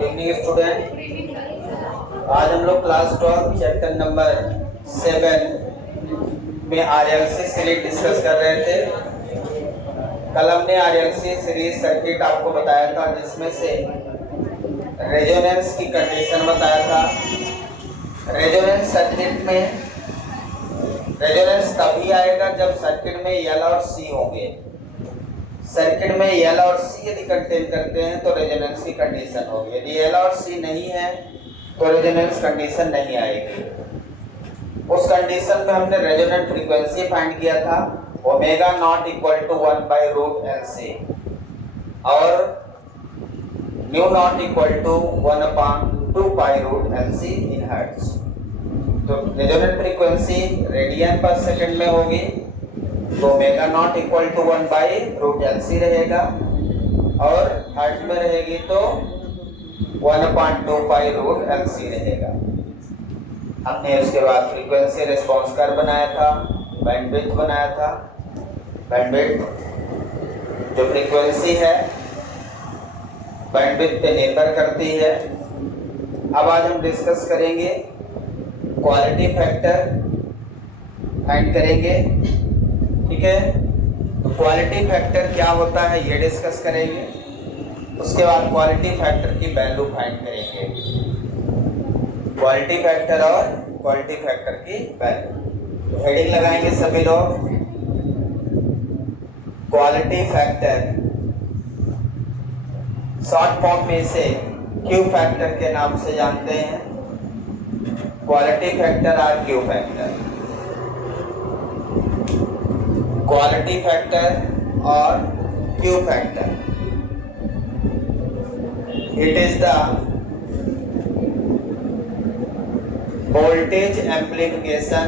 Evening student, आज हम लोग क्लास 12 चैप्टर नंबर 7 में आरएलसी सीरीज डिस्कस कर रहे थे। कल हमने आरएलसी सीरीज सर्किट आपको बताया था, जिसमें से रेजोनेंस की कंडीशन बताया था। रेजोनेंस सर्किट में रेजोनेंस तभी आएगा जब सर्किट में एल और सी होंगे। सर्किट में एल और सी यदि कंटेन करते हैं तो रेजोनेंस की कंडीशन होगी। यदि एल और सी नहीं है तो रेजोनेंस कंडीशन नहीं आएगी। उस कंडीशन में हमने रेजोनेंट फ्रीक्वेंसी फाइंड किया था, omega naught equal to 1/√LC और nu not equal to 1/2π√LC in hertz. तो रेजोनेंट फ्रीक्वेंसी रेडियन पर सेकंड में होगी, तो omega naught equal to 1/√LC रहेगा और हर्ट्ज में रहेगी तो 1/2π√LC रहेगा। हमने उसके बाद फ्रीक्वेंसी रिस्पॉन्स कर्व बनाया था, बैंडविड्थ बनाया था। बैंडविड्थ जो फ्रीक्वेंसी है बैंडविड्थ पे निर्भर करती है। अब आज हम डिस्कस करेंगे क्वालिटी फैक्टर फाइंड करेंगे, ठीक है। तो क्वालिटी फैक्टर क्या होता है ये डिस्कस करेंगे। उसके बाद क्वालिटी फैक्टर की वैल्यू फाइंड करेंगे। क्वालिटी फैक्टर और क्वालिटी फैक्टर की वैल्यू, तो हेडिंग लगाएंगे सभी लोग। क्वालिटी फैक्टर शॉर्ट फॉर्म में इसे क्यू फैक्टर के नाम से जानते हैं। क्वालिटी फैक्टर और क्यू फैक्टर, क्वालिटी फैक्टर और Q factor, it is the voltage amplification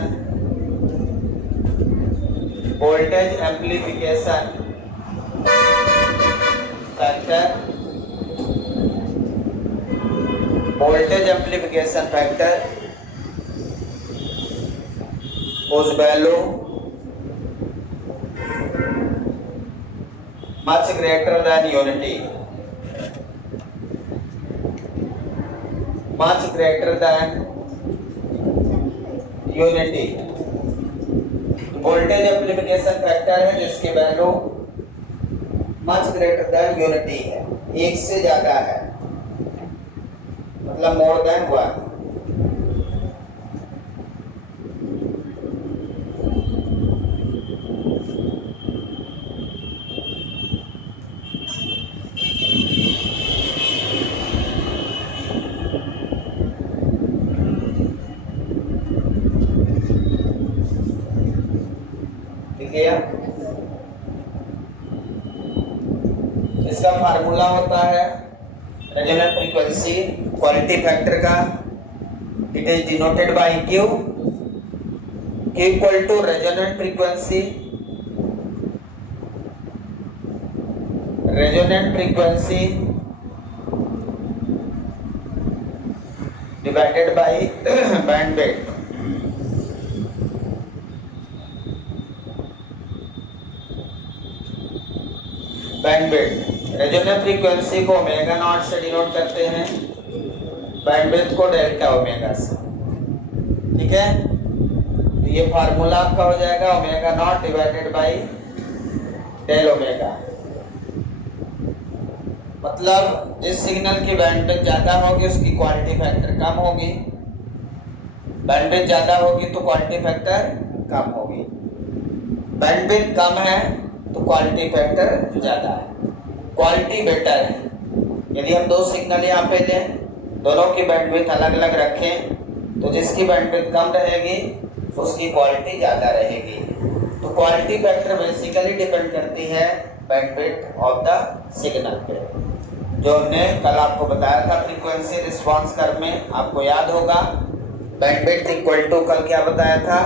factor, voltage amplification factor whose value much greater than unity, much greater than unity। Voltage amplification factor है जिसकी value much greater than unity है, एक से ज्यादा है, मतलब more than 1। इसका formula होता है रेजोनेंट फ्रीक्वेंसी क्वालिटी फैक्टर का, it is denoted by Q equal to resonant frequency divided by bandwidth. Bandwidth, resonant frequency को ओमेगा नॉट से डिनोट करते हैं, बैंडविड्थ को डेल्टा ओमेगा से, ठीक है। तो ये फार्मूला आपका हो जाएगा omega not divided by del omega. मतलब जिस सिग्नल की बैंडविड्थ ज्यादा होगी उसकी क्वालिटी फैक्टर कम होगी, बैंडविड्थ ज्यादा होगी तो क्वालिटी फैक्टर कम होगी। बैंडविड्थ कम है तो क्वालिटी फैक्टर ज्यादा है, क्वालिटी बेटर है। यदि हम दो सिग्नल यहाँ पे लें, दोनों की बैंडविड्थ अलग अलग रखें, तो जिसकी बैंडविड्थ कम रहेगी उसकी क्वालिटी ज्यादा रहेगी। तो क्वालिटी फैक्टर बेसिकली डिपेंड करती है बैंडविड्थ ऑफ द सिग्नल पे, जो हमने कल आपको बताया था फ्रीक्वेंसी रिस्पॉन्स कर्व में, आपको याद होगा। बैंडविड्थ इक्वल टू कल क्या बताया था,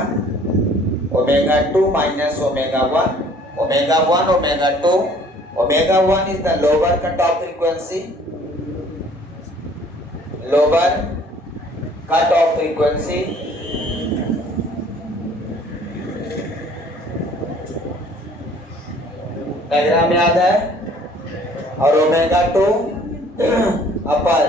omega 2 minus omega 1, omega 1 omega 2। Omega 1 is the lower cutoff frequency, lower cutoff frequency, diagram याद है, और ओमेगा 2 अपर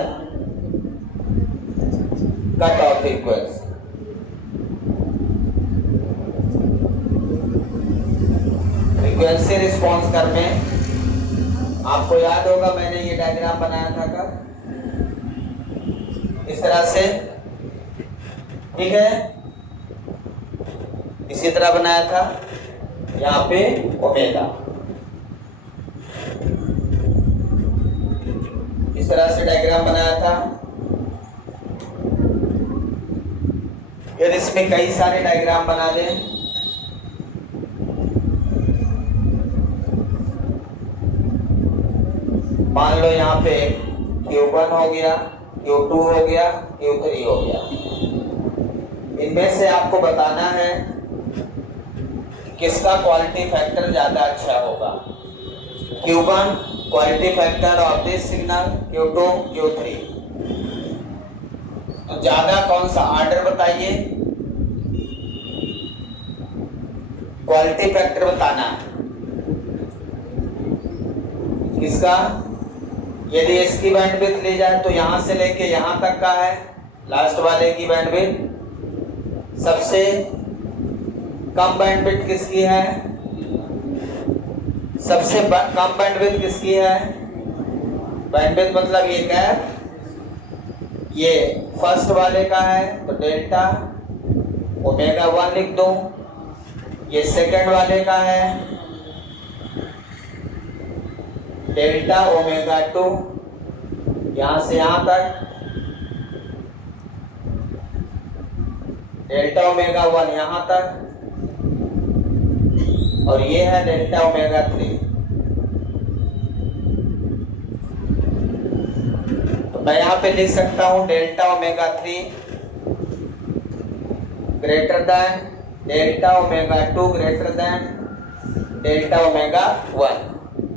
चक्कर में आपको याद होगा मैंने ये डायग्राम बनाया था कब, इस तरह से, ठीक है, इसी तरह बनाया था, यहाँ पे ओमेगा, इस तरह से डायग्राम बनाया था। फिर इसमें कई सारे डायग्राम बना दें, मान लो यहाँ पे Q1 हो गया, Q2 हो गया, Q3 हो गया। इनमें से आपको बताना है किसका क्वालिटी फैक्टर ज्यादा अच्छा होगा। Q1 quality factor of this signal, Q2, Q3, तो ज्यादा कौन सा ऑर्डर बताइए, क्वालिटी फैक्टर बताना है किसका। यदि इसकी बैंडविड्थ ली जाए तो यहां से लेके यहां तक का है, लास्ट वाले की बैंडविड्थ, सबसे कम बैंडविड्थ किसकी है, सबसे कम बैंडविड्थ किसकी है, बैंडविड्थ मतलब ये गैप, ये फर्स्ट वाले का है तो डेल्टा ओमेगा 1 लिख दो, ये सेकंड वाले का है डेल्टा ओमेगा 2, यहां से यहां तक डेल्टा ओमेगा 1 यहां तक, और ये है डेल्टा ओमेगा 3। तो मैं यहां पे लिख सकता हूं delta omega 3 greater than delta omega 2 greater than delta omega 1।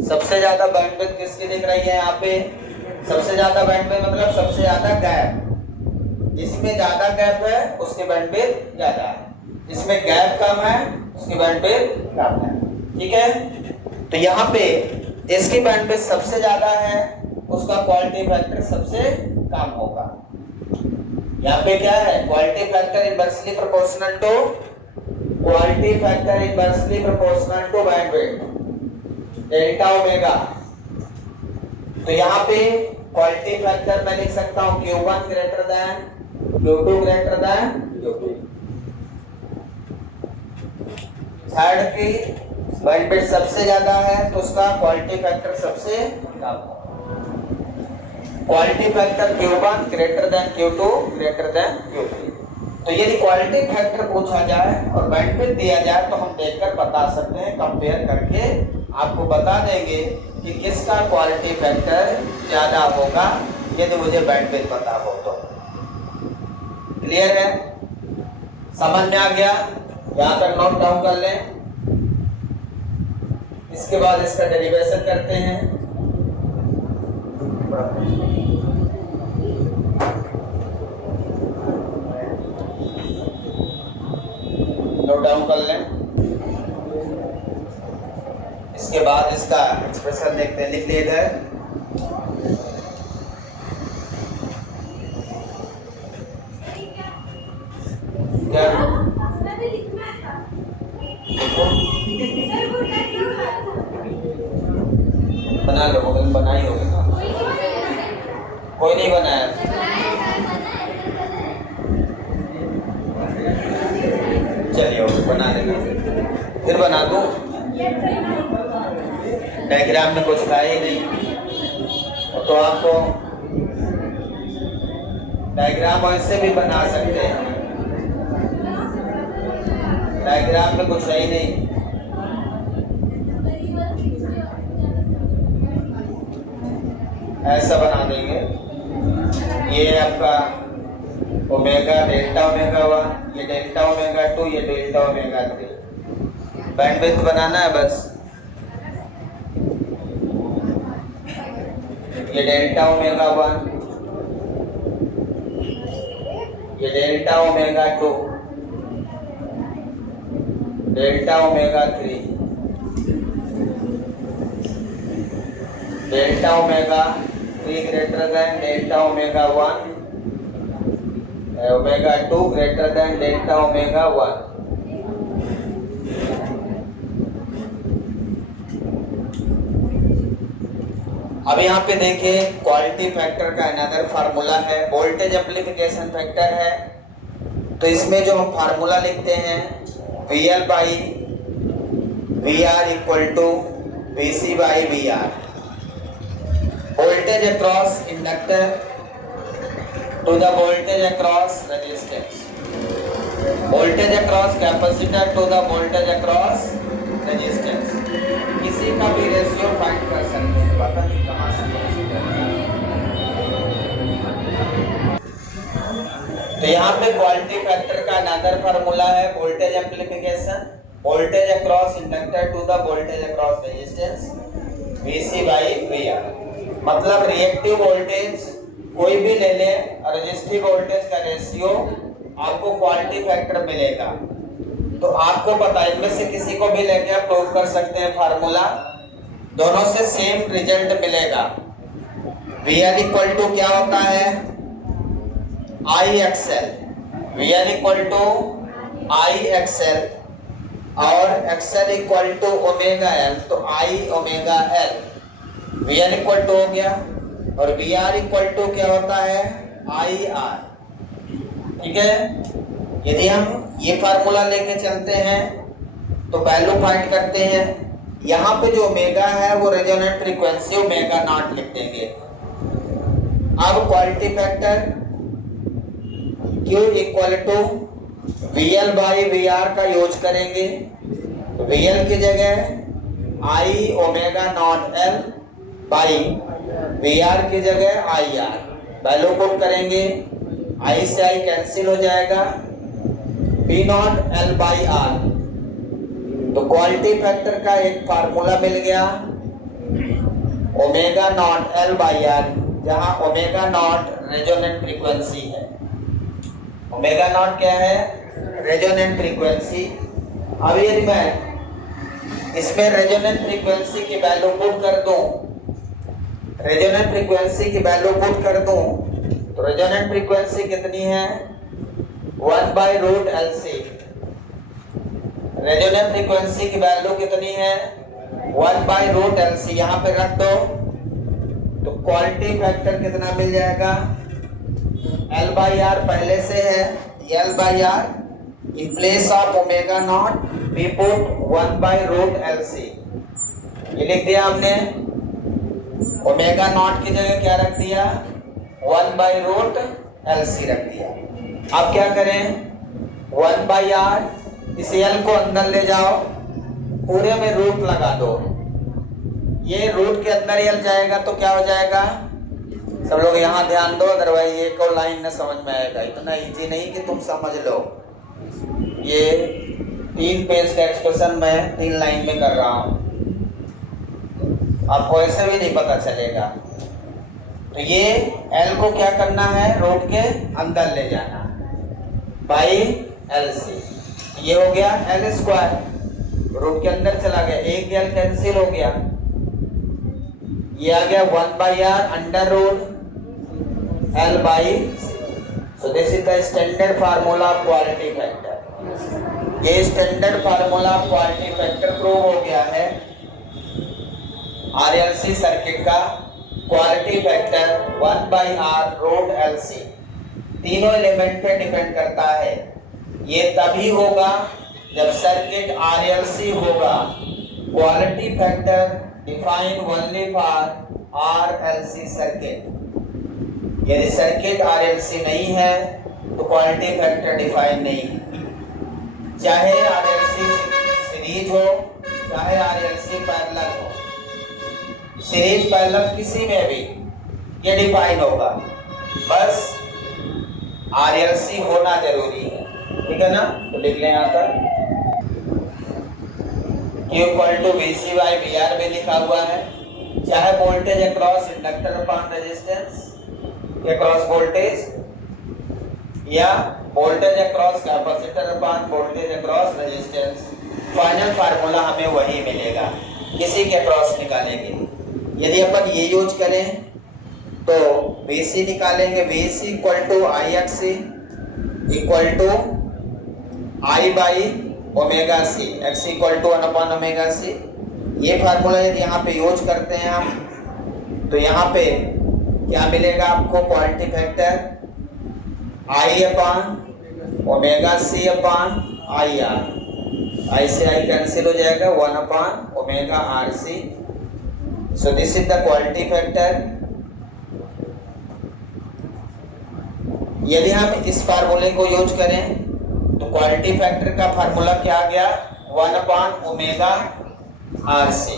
सबसे ज्यादा बैंडविड्थ किसकी दिख रही है यहाँ पे, सबसे ज्यादा बैंडविड्थ मतलब सबसे ज्यादा गैप, जिसमें ज्यादा गैप है उसकी बैंडविड्थ ज्यादा है, जिसमें गैप कम है उसकी बैंडविड्थ कम है, ठीक है। तो यहाँ पे जिसकी बैंडविड्थ सबसे ज्यादा है उसका क्वालिटी फैक्टर सबसे कम होगा। यहाँ पे क्या है, quality factor inversely proportional to quality factor inversely proportional to bandwidth delta omega. तो यहाँ पे क्वालिटी फैक्टर मैं लिख सकता हूँ Q1 greater than Q2 greater than Q3। Third की बैंडविड्थ सबसे ज्यादा है तो उसका क्वालिटी फैक्टर सबसे कम होगा। Quality factor Q1 greater than Q2 greater than Q3। तो यदि क्वालिटी फैक्टर पूछा जाए और बैंडविड्थ दिया जाए तो हम देखकर बता सकते हैं, कंपेयर करके आपको बता देंगे कि किसका क्वालिटी फैक्टर ज्यादा होगा, यदि मुझे बैंडविड्थ पता हो तो। क्लियर है, समझ में आ गया, यहाँ तक नोट डाउन कर लें। इसके बाद इसका डेरिवेशन करते हैं। नोट डाउन कर लें, इसके बाद इसका एक्सप्रेशन देखते हैं, लिख लिए गए। क्या बना लो, मोबाइल बनाई होगी ना, कोई नहीं बनाया, चलिए बना देना, फिर बना दो। डायग्राम में कुछ था ही नहीं तो आपको डायग्राम वैसे भी बना सकते हैं, डायग्राम में कुछ है ही नहीं। ऐसा बना देंगे, ये आपका ओमेगा डेल्टा ओमेगा 1, ये डेल्टा ओमेगा 2, ये डेल्टा ओमेगा 3। बैंडविड्थ बनाना है बस, ये डेल्टा ओमेगा 1, ये delta omega 2, delta omega 3, delta omega 3 greater than delta omega 1, omega 2 greater than delta omega 1। अब यहाँ पे देखिए क्वालिटी फैक्टर का अनदर फार्मूला है, वोल्टेज एम्प्लीफिकेशन फैक्टर है। तो इसमें जो हम फार्मूला लिखते हैं VL by VR equal to VC by VR, voltage across inductor to the voltage across resistance, voltage across capacitor to the voltage across resistance. किसी का भी रेशियो फाइंड कर सकते हैं, पता नहीं कहाँ से तो यहाँ पे क्वालिटी फैक्टर का अनदर फार्मूला है voltage amplification, voltage across inductor to the voltage across resistance VC by VR। मतलब रिएक्टिव वोल्टेज कोई भी ले ले और रेजिस्टिव वोल्टेज का रेशियो आपको क्वालिटी फैक्टर मिलेगा। तो आपको पता है इनमें से किसी को भी लेके आप प्रूव कर सकते हैं फार्मूला, दोनों से सेम रिजल्ट मिलेगा। VL इक्वल टू क्या होता है IXL, VL equal to IXL और XL equal to omega L, तो I omega L। VL equal to हो गया और VR इक्वल टू क्या होता है IR। ठीक है, यदि हम ये फार्मूला लेके चलते हैं तो वैल्यू फाइंड करते हैं। यहाँ पे जो ओमेगा है वो रेजोनेंट फ्रीक्वेंसी ओमेगा नॉट लिख देंगे। अब quality factor Q equal to VL by VR का यूज करेंगे। VL की जगह I omega not L by VR की जगह IR, वैल्यू पुट करेंगे, I से I कैंसिल हो जाएगा, P not L by R। तो क्वालिटी फैक्टर का एक फार्मूला मिल गया omega not L by R, जहां ओमेगा नॉट रेजोनेंट फ्रीक्वेंसी है। ओमेगा नॉट क्या है रेजोनेंट फ्रीक्वेंसी। अब यदि मैं इसमें रेजोनेंट फ्रीक्वेंसी की वैल्यू पुट कर दूं, रेजोनेंट फ्रीक्वेंसी की वैल्यू पुट कर दूं तो रेजोनेंट फ्रीक्वेंसी कितनी है 1 by root LC। Resonant frequency की वैल्यू कितनी है 1 बाई रूट LC, यहाँ पे रख दो तो क्वालिटी फैक्टर कितना मिल जाएगा L बाई R पहले से है, L by R in place of omega not we put 1 by root LC। ये लिख दिया हमने, ओमेगा नॉट की जगह क्या रख दिया 1 बाई रूट LC रख दिया। अब क्या करें 1 बाई R, इस L को अंदर ले जाओ, पूरे में रूट लगा दो, ये रूट के अंदर L जाएगा तो क्या हो जाएगा। सब लोग यहाँ ध्यान दो, अदरवाइज ये को लाइन न समझ में आएगा। इतना इजी नहीं कि तुम समझ लो, ये 3 पेज का एक्सप्रेशन मैं 3 लाइन में कर रहा हूँ, आपको ऐसे भी नहीं पता चलेगा। तो ये L को क्या करना है रूट के अंदर ले जाना बाई LC। ये हो गया L स्क्वायर, रूट के अंदर चला गया, एक L कैंसिल हो गया, ये आ गया 1 by R under root L by. So this is the standard formula of quality factor. ये standard formula of quality factor prove हो गया है RLC सर्किट का। Quality factor 1 by R root LC तीनों एलिमेंट पे डिपेंड करता है। ये तभी होगा जब सर्किट RLC होगा। Quality factor define only for RLC circuit. यदि सर्किट RLC नहीं है तो क्वालिटी फैक्टर डिफाइन नहीं है। चाहे RLC सीरीज हो चाहे RLC पैरेलल हो, सीरीज पैरेलल किसी में भी ये डिफाइन होगा, बस RLC होना जरूरी है। ठीक है ना, तो लिख लें यहाँ पर Q equal to VC by VR में लिखा हुआ है। चाहे voltage across inductor upon resistance के क्रॉस वोल्टेज या voltage across capacitor upon voltage across resistance, final formula हमें वही मिलेगा, किसी के क्रॉस निकालेंगे। यदि अपन ये यूज करें तो VC निकालेंगे, VC equal to IXC equal to I by omega C, X equal to 1 upon omega C। ये फार्मूला यदि यहाँ पे यूज करते हैं हम तो यहाँ पे क्या मिलेगा आपको? Quality factor I upon omega C upon I R. I से आई कैंसिल हो जाएगा, 1 upon omega R C. So this is the quality factor. यदि हम इस फार्मूले को यूज करें तो क्वालिटी फैक्टर का फार्मूला क्या आ गया? 1 upon omega R C.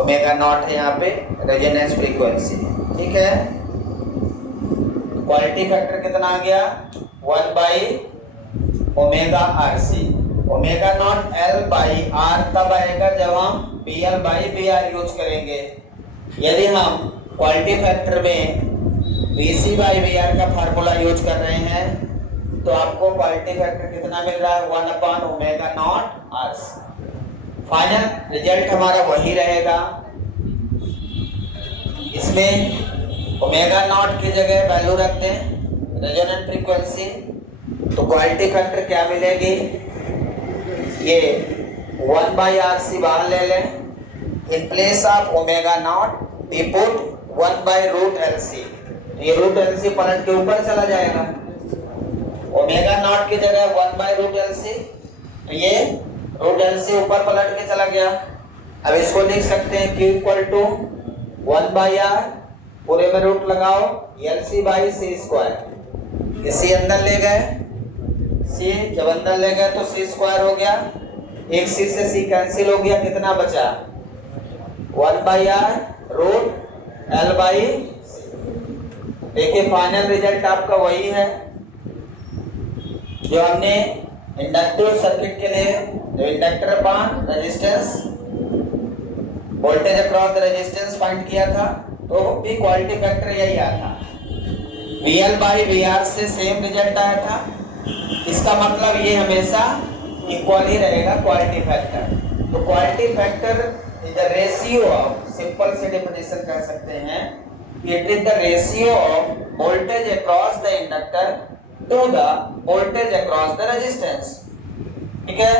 Omega not है यहाँ पे रेजोनेंस फ्रीक्वेंसी, ठीक है। क्वालिटी फैक्टर कितना आ गया? 1 by omega R C. Omega not L by R तब आएगा जब हम V L by V R use करेंगे। यदि हम क्वालिटी फैक्टर में V C by V R का फार्मूला यूज कर रहे हैं तो आपको क्वालिटी फैक्टर कितना मिल रहा है? 1 upon omega not R C. Final result हमारा वही रहेगा। इसमें ओमेगा नॉट की जगह वैल्यू रख दें रेजोनेंट फ्रीक्वेंसी, तो क्वालिटी फैक्टर क्या मिलेगी? ये 1 बाई आर सी बाहर ले लें। In place of omega not we put 1 by root L C. ये रूट एल सी पलट के ऊपर चला जाएगा। ओमेगा नॉट की जगह 1 बाई रूट एल सी, तो ये रूट एल सी ऊपर पलट के चला गया। अब इसको लिख सकते हैं Q equal to 1 by R, पूरे में रूट लगाओ, L C by C square. इसी अंदर ले गए, सी जब अंदर ले गए तो सी स्क्वायर हो गया, एक सी से सी कैंसिल हो गया, कितना बचा? 1 by R root L by. देखिए फाइनल रिजल्ट आपका वही है जो हमने इंडक्टिव सर्किट के लिए जो inductor upon resistance voltage across the resistance find किया था, तो भी क्वालिटी फैक्टर यही आया था। VL बाई VR से सेम रिजल्ट आया था। इसका मतलब ये हमेशा इक्वल ही रहेगा क्वालिटी फैक्टर। तो quality factor is the ratio of, simple से डेफिनेशन कर सकते हैं, it is the ratio of voltage across the inductor to the voltage across the resistance, ठीक है।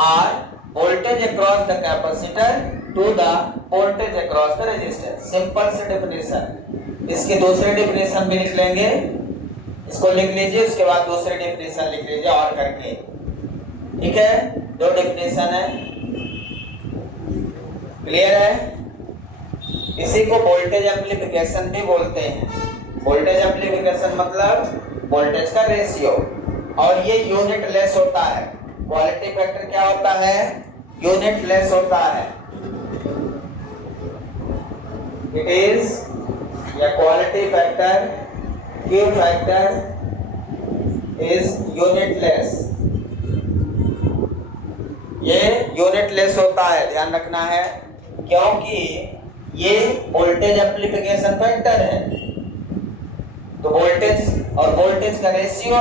और voltage across the capacitor to the voltage across the resistance. Simple से definition. इसके दूसरे डेफिनेशन भी लिख लेंगे, इसको लिख लीजिए, उसके बाद दूसरे डेफिनेशन लिख लीजिए और करके, ठीक है। दो डेफिनेशन है, क्लियर है। इसी को वोल्टेज एम्प्लीफिकेशन भी बोलते हैं। वोल्टेज एम्प्लीफिकेशन मतलब वोल्टेज का रेशियो, और ये यूनिट लेस होता है। क्वालिटी फैक्टर क्या होता है? यूनिट लेस होता है। इट इज या quality factor, Q factor is unitless. ये यूनिटलेस होता है, ध्यान रखना है, क्योंकि ये वोल्टेज एम्प्लीफिकेशन फैक्टर है। तो वोल्टेज और वोल्टेज का रेशियो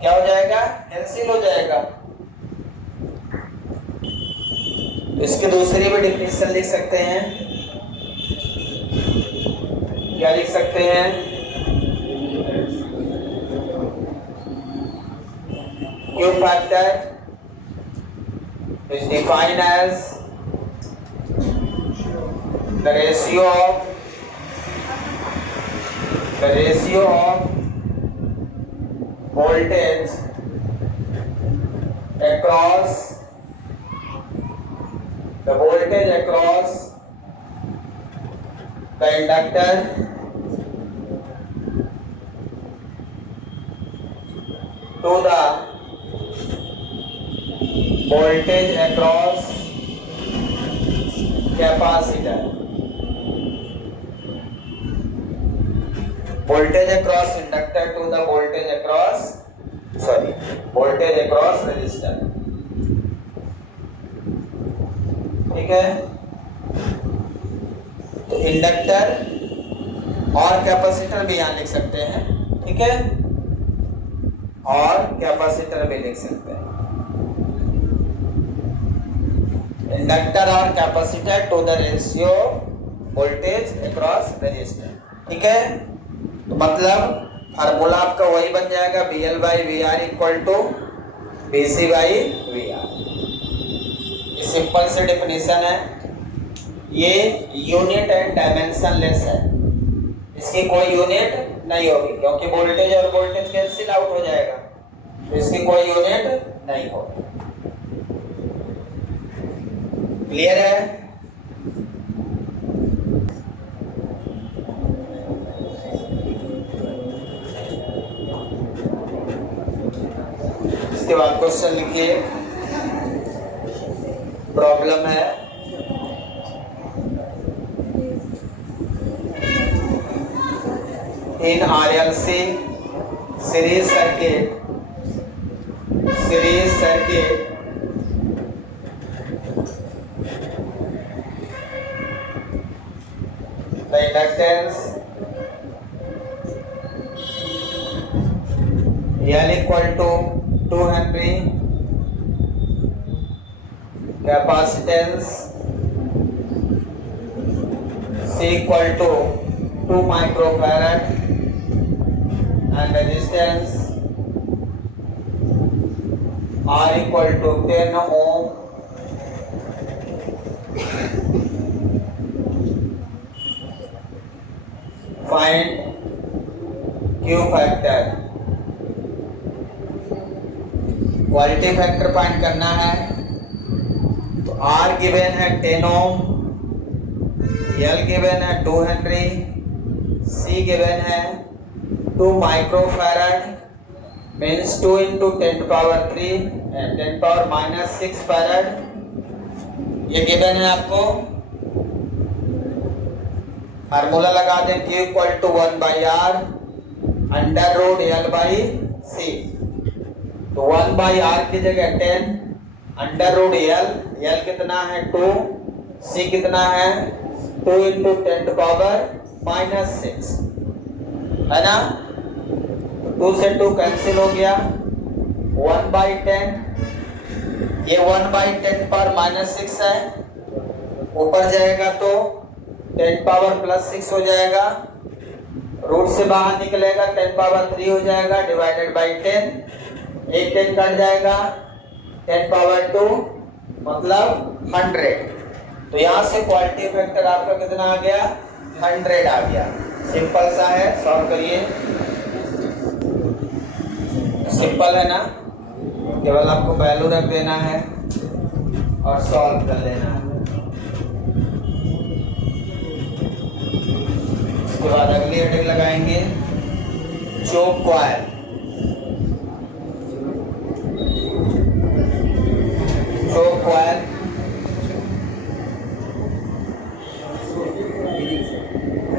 क्या हो जाएगा? कैंसिल हो जाएगा। तो इसकी दूसरी भी डेफिनेशन लिख सकते हैं, क्या लिख सकते हैं? Q factor is defined as the ratio of voltage across the inductor to the voltage across capacitor। voltage across inductor to the voltage across resistor, ठीक है। तो इंडक्टर और कैपेसिटर भी यहां लिख सकते हैं, ठीक है, और कैपेसिटर भी लिख सकते हैं। इंडक्टर और capacitor to the ratio voltage across resistor, ठीक है। तो मतलब फार्मूला आपका वही बन जाएगा, VL by VR equal to VC by VR। ये सिंपल से डेफिनेशन है, ये यूनिट एंड डायमेंशन लेस है, इसकी कोई यूनिट नहीं होगी क्योंकि वोल्टेज और वोल्टेज कैंसिल आउट हो जाएगा, तो इसकी कोई यूनिट नहीं होगी। क्लियर है? इसके बाद क्वेश्चन लिखिए, प्रॉब्लम है इन RLC series circuit the inductance L equal to 2 Henry, capacitance C equal to 2 microfarad and resistance R equal to 10 ohm. Find Q factor. Quality factor find करना है तो R गिवन है 10 ओम, L given है 2 Henry, C given है 2 microfarad means 2 into 10 to power 3 and 10 power minus 6 farad, ये given है आपको। Formula लगा दें Q equal to 1 by R under root L by C, तो 1 by R की जगह 10 अंडर रूट L कितना है 2, C कितना है 2 into 10 to power minus 6 है ना, 2 से 2 कैंसिल हो गया, 1 by 10, ये 1 by 10 पावर माइनस 6 है, ऊपर जाएगा तो 10 पावर प्लस 6 हो जाएगा, रूट से बाहर निकलेगा 10 पावर 3 हो जाएगा, डिवाइडेड बाई 10, एक 10 कट जाएगा, 10 पावर 2 मतलब 100, तो यहाँ से क्वालिटी फैक्टर आपका कितना आ गया 100 आ गया। सिंपल सा है, सॉल्व करिए, सिंपल है ना, केवल आपको वैल्यू रख देना है और सॉल्व कर लेना है। उसके बाद अगली हेडिंग लगाएंगे choke coil. Choke coil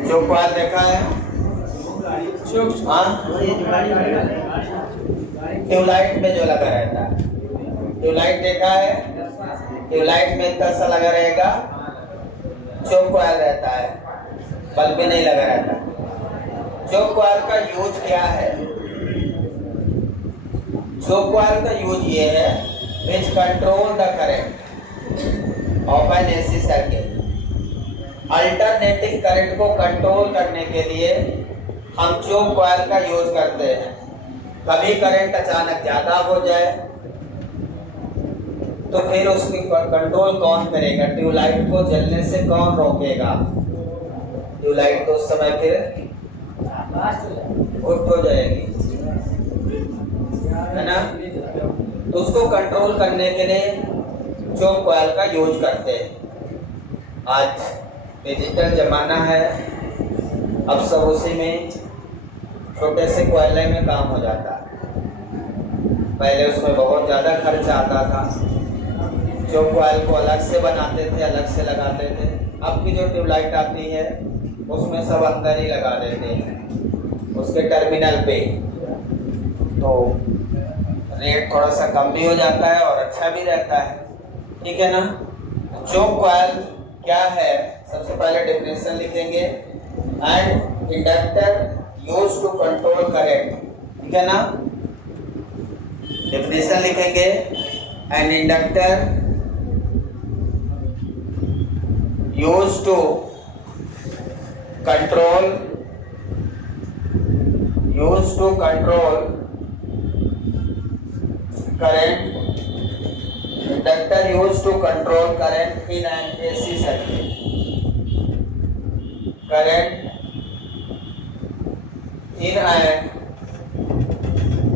choke coil देखा है? ट्यूबलाइट में जो लगा रहता है, ट्यूबलाइट देखा है? ट्यूबलाइट में इतना सा लगा रहेगा, चोक कॉइल रहता है, बल्ब में नहीं लगा रहता। चोक कॉइल का यूज क्या है? चोक कॉइल का यूज ये है which control the current of an AC circuit। Alternating current को कंट्रोल करने के लिए हम चोक कॉइल का यूज करते हैं। कभी करंट अचानक ज्यादा हो जाए तो फिर उसकी कंट्रोल कौन करेगा? ट्यूबलाइट को जलने से कौन रोकेगा? ट्यूबलाइट तो उस समय फिर उठ हो जाएगी, है ना, तो उसको कंट्रोल करने के लिए चोक कॉइल का यूज करते हैं। आज डिजिटल जमाना है, अब सब उसी में छोटे से कोयले में काम हो जाता है। पहले उसमें बहुत ज़्यादा खर्च आता था, चोक कॉइल को अलग से बनाते थे, अलग से लगाते थे। अब की जो ट्यूबलाइट आती है उसमें सब अंदर ही लगा देते हैं उसके टर्मिनल पे, तो रेट थोड़ा सा कम भी हो जाता है और अच्छा भी रहता है, ठीक है ना। चोक कॉइल क्या है? सबसे पहले डेफिनेशन लिखेंगे, and inductor used to control current, ठीक है ना। डेफिनेशन लिखेंगे, and inductor used to control current, inductor used to control current in an AC circuit। current in an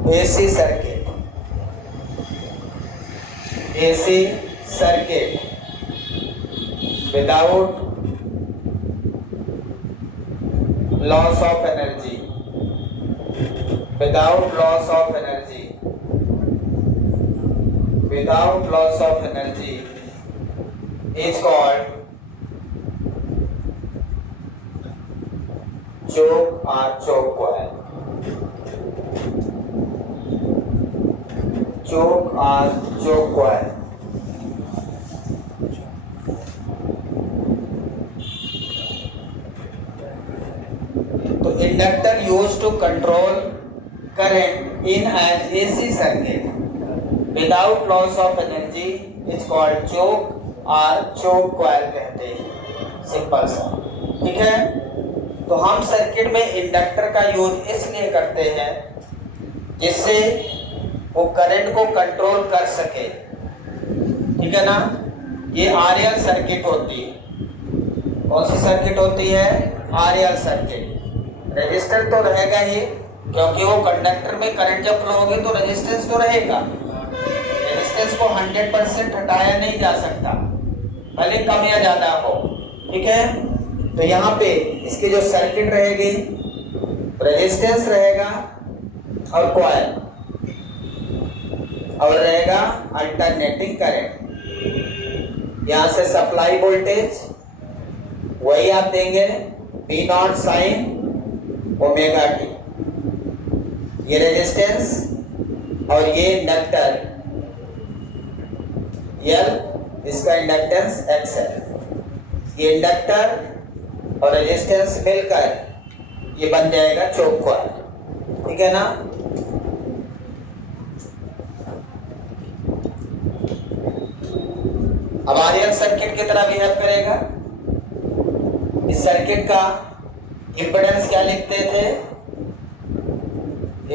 AC circuit. AC circuit without loss of energy. Without loss of energy. Without loss of energy is called choke or choke coil. Choke or choke coil. तो inductor use to control current in an AC circuit without loss of energy is called choke और choke coil कहते हैं, simple सा, ठीक है। तो हम circuit में इंडक्टर का यूज इसलिए करते हैं जिससे वो करंट को कंट्रोल कर सके, ठीक है ना। ये RL सर्किट होती है। कौन सी सर्किट होती है? RL circuit. रेजिस्टर तो रहेगा ही, क्योंकि वो कंडक्टर में करंट जब फ्लो होगी तो रेजिस्टेंस तो रहेगा। रेजिस्टेंस को 100% हटाया नहीं जा सकता, भले कम या ज़्यादा हो, ठीक है। तो यहाँ पे इसकी जो सर्किट रहेगी, रेजिस्टेंस रहेगा और कॉइल, और रहेगा अल्टरनेटिंग करंट। यहाँ से सप्लाई वोल्टेज वही आप देंगे V0 साइन ओमेगा टी, ये रेजिस्टेंस और ये इंडक्टर L, इसका इंडक्टेंस XL। ये इंडक्टर और रेजिस्टेंस मिलकर ये बन जाएगा चोक कॉइल, ठीक है ना। अब RL सर्किट की तरह बिहेव करेगा। इस सर्किट का इम्पीडेंस क्या लिखते थे?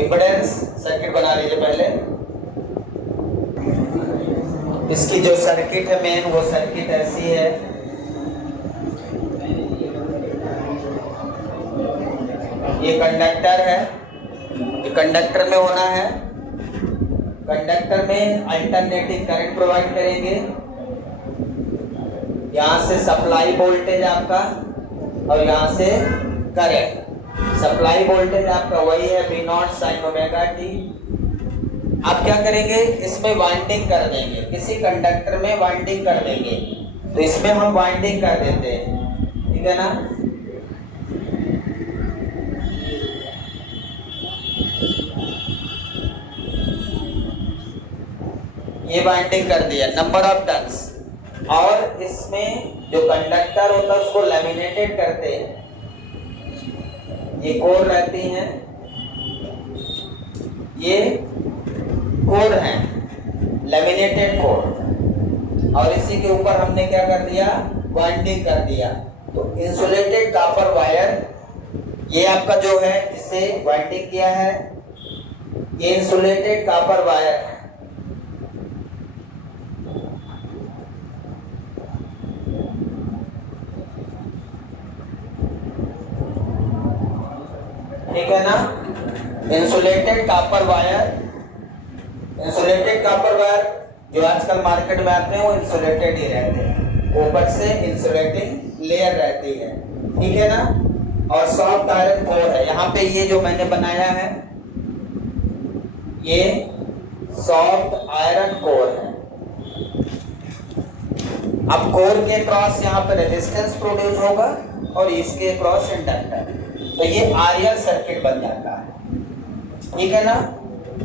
इम्पीडेंस सर्किट बना लीजिए पहले। इसकी जो सर्किट है मेन, वो सर्किट ऐसी है। ये कंडक्टर है, ये कंडक्टर में होना है। कंडक्टर में अल्टरनेटिंग करंट प्रोवाइड करेंगे। यहाँ से सप्लाई वोल्टेज आपका और यहाँ से करंट। सप्लाई वोल्टेज आपका वही है V0 साइन ओमेगा टी। आप क्या करेंगे? इसमें वाइंडिंग कर देंगे, किसी कंडक्टर में वाइंडिंग कर देंगे। तो इसमें हम वाइंडिंग कर देते हैं, ठीक है ना। ये वाइंडिंग कर दिया, नंबर ऑफ टर्न्स। और इसमें जो कंडक्टर होता है उसको लैमिनेटेड करते हैं। ये कोर रहती हैं, ये कोर हैं, लैमिनेटेड कोर। और इसी के ऊपर हमने क्या कर दिया? वाइंडिंग कर दिया। तो इंसुलेटेड कॉपर वायर, ये आपका जो है जिसे वाइंडिंग किया है, ये इंसुलेटेड कॉपर वायर है। ठीक है ना। Insulated copper wire, insulated copper wire जो आजकल मार्केट में आते हैं वो इंसुलेटेड ही रहते हैं, ऊपर से इंसुलेटिंग लेयर रहती है, ठीक है ना। और सॉफ्ट आयरन कोर है। यहाँ पे ये जो मैंने बनाया है ये सॉफ्ट आयरन कोर है। अब कोर के क्रॉस यहाँ पे रेजिस्टेंस प्रोड्यूस होगा और इसके क्रॉस इंडक्टर, तो ये RL सर्किट बन जाता है, ठीक है ना।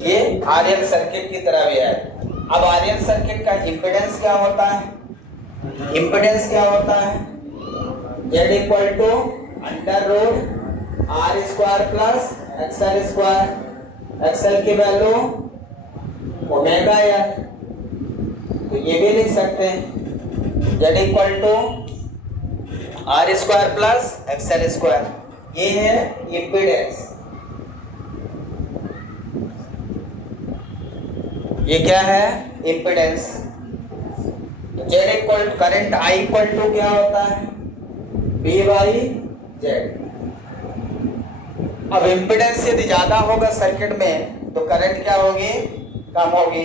ये RL सर्किट की तरह भी है। अब RL सर्किट का इम्पीडेंस क्या होता है? इम्पीडेंस क्या होता है? Z equal to under root R square plus XL square. XL की वैल्यू ओमेगा L, तो ये भी लिख सकते हैं Z equal to R square plus XL square. ये है इम्पीडेंस। ये क्या है? Impedance. Z equal current I equal to क्या होता है? V by Z. अब इम्पीडेंस यदि ज्यादा होगा सर्किट में तो करंट क्या होगी, कम होगी।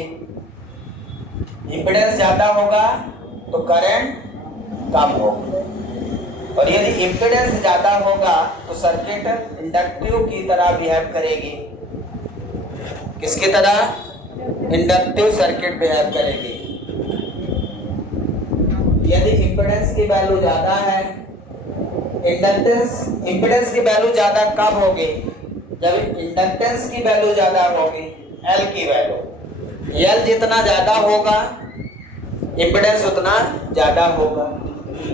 इम्पीडेंस ज्यादा होगा तो करंट कम होगी, और यदि इम्पीडेंस ज्यादा होगा तो सर्किट इंडक्टिव की तरह बिहेव करेगी। किसकी तरह, इंडक्टिव सर्किट बिहेव करेगी। यदि इम्पीडेंस की वैल्यू ज्यादा है, इम्पीडेंस की वैल्यू ज्यादा कब होगी, जब इंडक्टेंस की वैल्यू ज्यादा होगी, एल की वैल्यू। एल जितना ज्यादा होगा इम्पीडेंस उतना ज्यादा होगा।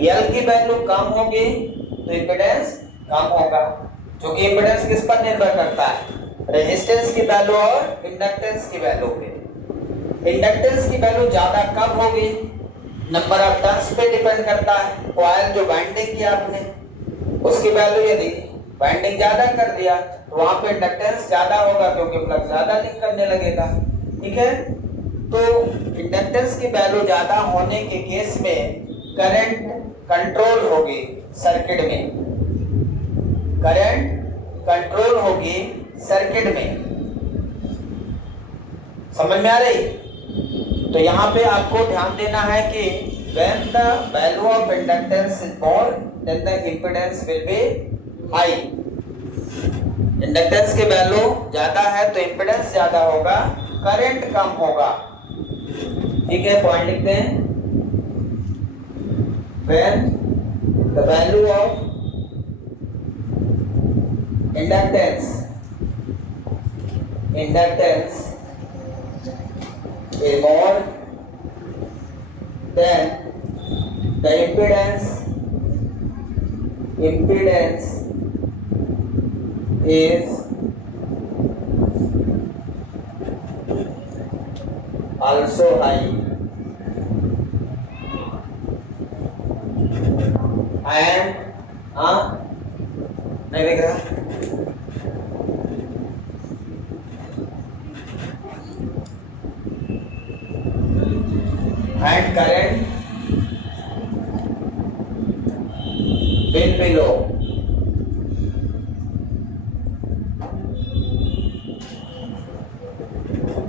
एल की वैल्यू कम होगी तो इम्पीडेंस कम होगा, क्योंकि इम्पीडेंस किस पर निर्भर करता है, रेजिस्टेंस की वैल्यू और इंडक्टेंस की वैल्यू पे। इंडक्टेंस की वैल्यू ज्यादा कब होगी, नंबर ऑफ टर्न्स पे डिपेंड करता है। कॉइल जो बाइंडिंग किया आपने उसकी वैल्यू यदि बाइंडिंग ज्यादा कर दिया तो वहां पे इंडक्टेंस ज्यादा होगा, क्योंकि फ्लक्स ज्यादा लिंक करने लगेगा। ठीक है, तो इंडक्टेंस की वैल्यू ज्यादा होने के केस में करंट कंट्रोल होगी सर्किट में, करंट कंट्रोल होगी सर्किट में। समझ में आ रही? तो यहाँ पे आपको ध्यान देना है कि when the value of inductance is more then the impedance will be high। Inductance की वैल्यू ज्यादा है तो इंपेडेंस ज्यादा होगा, करंट कम होगा। ठीक है, पॉइंट लिखते हैं। when the value of inductance is more then the impedance is also high and नहीं दिख रहा, and current will be low।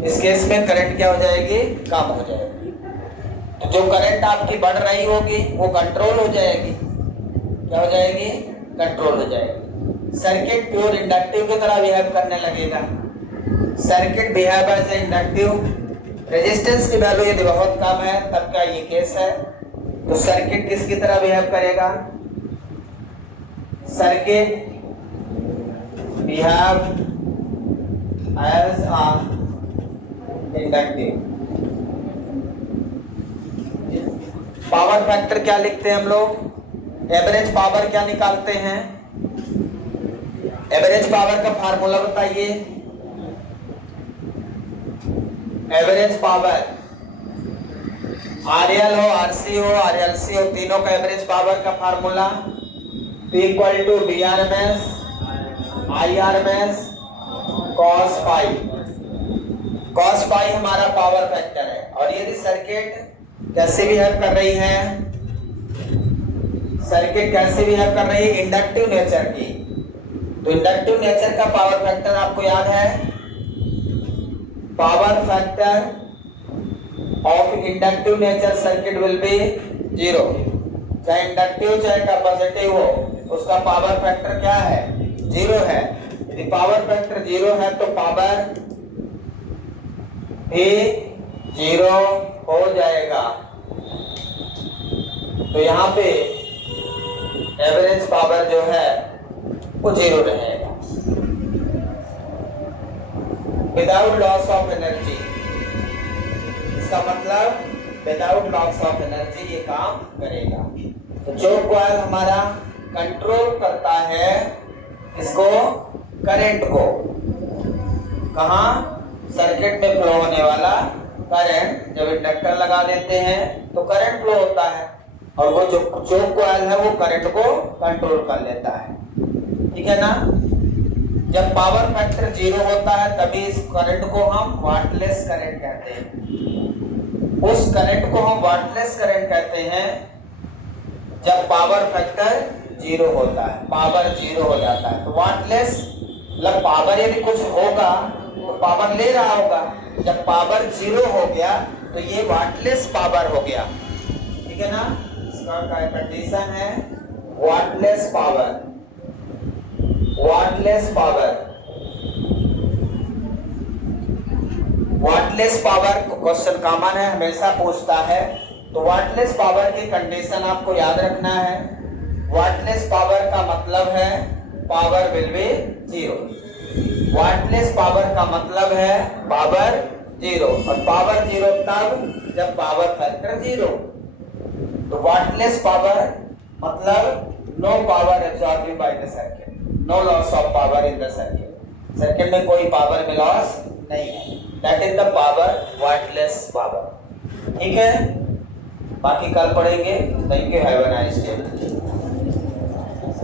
इस केस में करंट क्या हो जाएगी, कम हो जाएगी। तो जो करंट आपकी बढ़ रही होगी वो कंट्रोल हो जाएगी। क्या हो जाएगी, कंट्रोल हो जाएगी। सर्किट प्योर इंडक्टिव की तरह बिहेव करने लगेगा। Circuit behave as inductive. Resistance की वैल्यू यदि बहुत कम है तब का ये केस है, तो सर्किट किसकी तरह बिहेव करेगा, circuit behave as a inductive. Power factor क्या लिखते हैं हम लोग, एवरेज पावर क्या निकालते हैं, एवरेज पावर का फार्मूला बताइए। एवरेज पावर आरएल हो, आरसी हो, आरएलसी हो, तीनों का एवरेज पावर का formula P equal to DRMS IRMS cos phi. cos phi हमारा पावर फैक्टर है। और यदि सर्किट कैसे बिहेव कर रही है, सर्किट कैसे बिहेव कर रही है, इंडक्टिव नेचर की, तो इंडक्टिव नेचर का पावर फैक्टर आपको याद है, power factor of inductive nature circuit will be 0। चाहे इंडक्टिव चाहे कैपेसिटिव हो, उसका पावर फैक्टर क्या है, 0 है। यदि पावर फैक्टर 0 है तो पावर भी 0 हो जाएगा। तो यहाँ पे एवरेज पावर जो है वो 0 रहेगा, विदाउट लॉस ऑफ एनर्जी। इसका मतलब विदाउट लॉस ऑफ एनर्जी ये काम करेगा। तो जो कॉइल हमारा कंट्रोल करता है इसको, करंट को, कहाँ, सर्किट में फ्लो होने वाला करंट, जब इंडक्टर लगा देते हैं तो करंट फ्लो होता है, और वो जो कॉइल है वो करंट को कंट्रोल कर लेता है। ठीक है ना। जब पावर फैक्टर 0 होता है तभी इस करंट को हम वाटलेस करंट कहते हैं। उस करंट को हम वाटलेस करंट कहते हैं जब पावर फैक्टर जीरो होता है, पावर जीरो हो जाता है। तो वाटलेस मतलब पावर यदि कुछ होगा तो पावर ले रहा होगा, जब पावर जीरो हो गया तो ये वाटलेस पावर हो गया, ठीक है ना। इसका कंडीशन है wattless power. Wattless power, wattless power question common है, हमेशा पूछता है। तो वाटलेस पावर की कंडीशन आपको याद रखना है। वाटलेस पावर का मतलब है power will be zero. Wattless power का मतलब है पावर जीरो, और पावर जीरो तब जब पावर फैक्टर जीरो। तो वाटलेस पावर मतलब no power absorbed by the circuit, no loss of power in the circuit. Circuit में कोई पावर में लॉस नहीं है, that is the power, wattless power. ठीक है, बाकी कल पढ़ेंगे। Thank you, have a nice day.